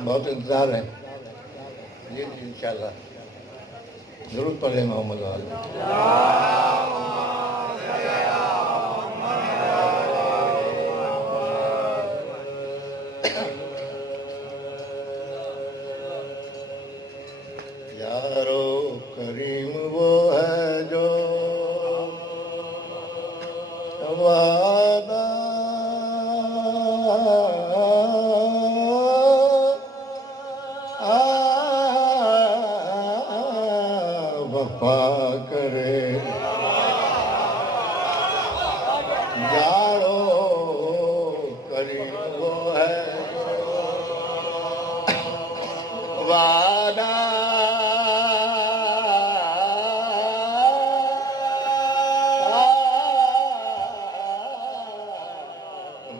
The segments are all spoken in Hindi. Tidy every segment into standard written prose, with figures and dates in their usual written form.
बहुत इंतजार है। जी जी इंशाल्लाह जरूर पढ़े मोहम्मद वाले। यारो करीम वो है जो वादा वफा करे। यारो करीम वो है वादा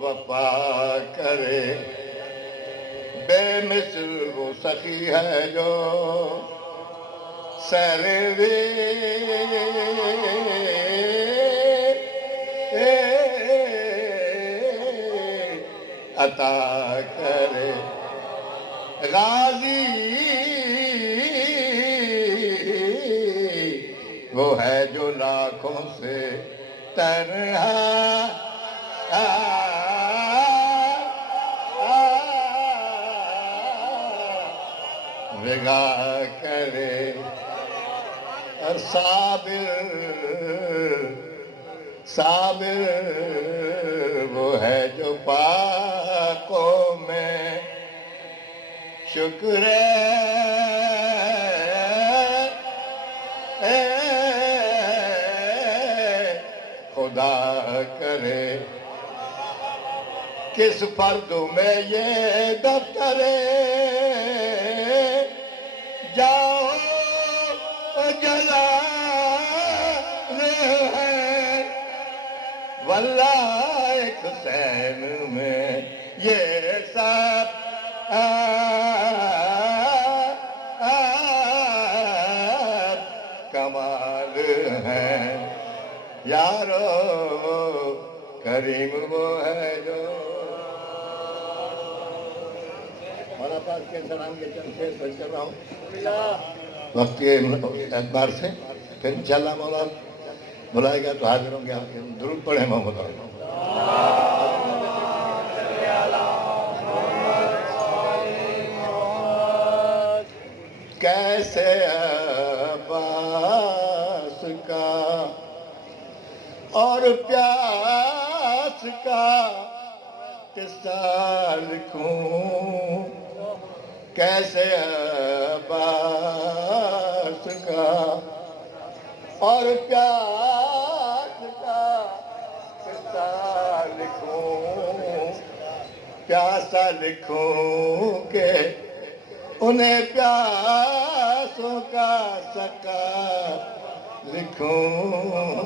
वफा करे। बेमिसल वो सखी है जो सरवे अता करे। गाजी वो है जो लाखों से तन्हा विगा करे। और साबिर साबिर वो है जो पाकों में शुक्र खुदा करे। किस फर्द में ये दफ्तर जाओ जला है वल्लाह एक हुसैन में ये सब कमाल है। यारो करीम वो है जो मौला पाक के सलाम के चलते कर रहा हूँ वक्त के एतबार से। फिर इंशाल्लाह मौला बुलाएगा तो हाजिर होंगे आपके। दुरूद पढ़े मोहम्मद। कैसे अब्बास का और प्यास का किस्सा लिखूं। कैसे अब्बास का और प्यास का किस्सा लिखूं। प्यासा लिखूं के उन्हें प्यासों का सका लिखूं।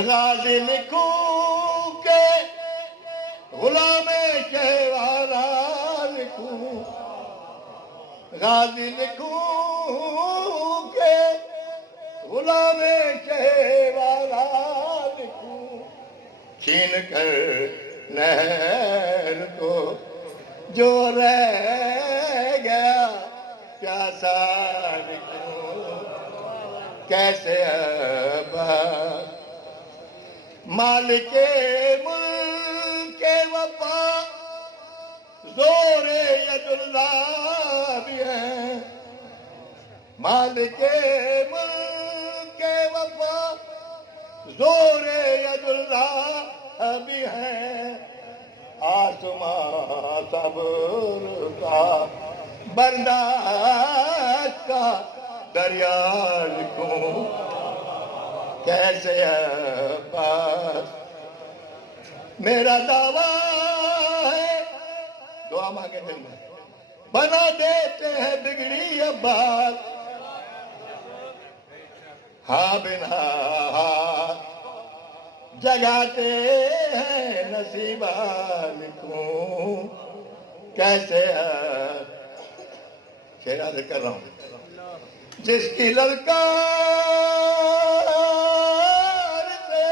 राज़ी लिखूं के गुलामे शहवारा लिखूं। गाजी लिखूं के गुलामे शहवारा लिखूं। छीन कर नहर को जो रह गया प्यासा लिखूं। कैसे अब्बास मालिके मुल्क वफा जोरे यदुल्ला भी है। मालिके मुल्क वफा जोरे यदुल्ला भी है। आसमां सब्र का बर्दाश्त का दरिया लिखूं। कैसे अब्बास मेरा दावा है दुआ मांगे दिल में बना देते हैं बिगड़ी अब्बास। हाँ बिना जगाते हैं नसीबा लिखूं। कैसे शेर अर्ज कर रहा हूं। जिसकी ललकार से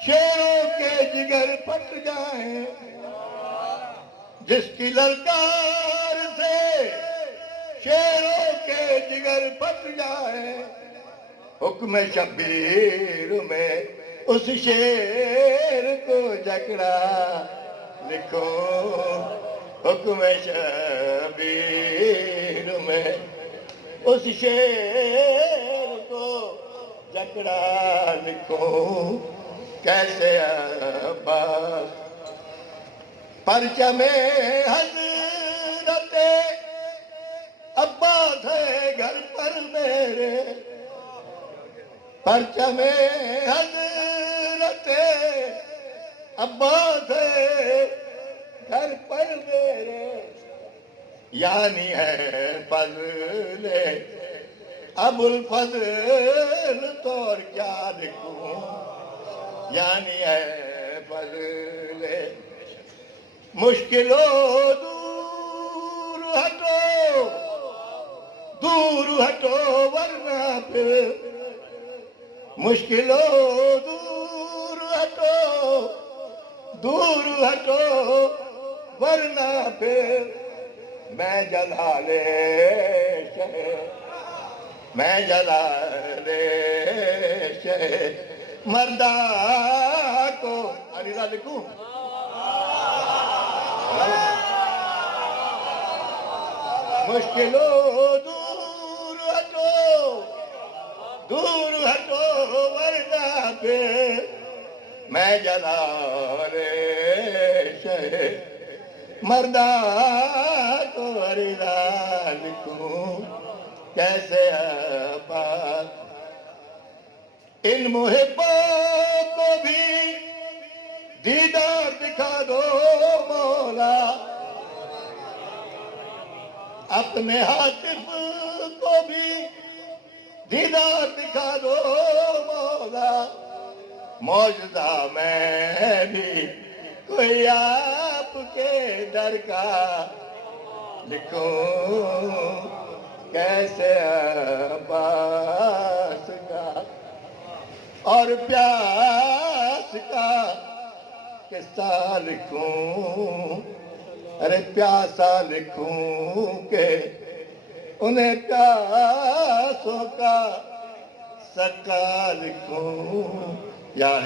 शेरों के जिगर फट जाए जिसकी ललकार से शेरों के जिगर फट जाए, हुक्म शब्बीर में उस शेर को जकड़ा लिखो, हुक्म शब्बीर में उस शेर को जकड़ा लिखो। कैसे अब्बास परचमे हज़रत अब्बास है घर पर मेरे, परचमे हज़रत अब्बास है घर पर मेरे, यानी है फज़ले अबुल फज़ल तो और क्या लिखूं, यानी है फज़ले मुश्किलों दूर हटो वरना फिर, मुश्किलों दूर हटो वरना फिर, मैं जला ले मर्दा को अलीला लिखूं, मुश्किलों दूर हटो वरना फिर, मैं जला रे मर्दा को अलीला लिखूं। कैसे अब्बास इन मुहिब्बों को भी दीदार दिखा दो मौला, अपने हातिफ को भी दीदार दिखा दो मौला, मौजूदा मैं भी कोई आपके दर का लिखूं। कैसे अब्बास का और प्यास का किस्सा लिखूं, अरे प्यासा लिखूं के उन्हें प्यासों का सका लिखूं। यार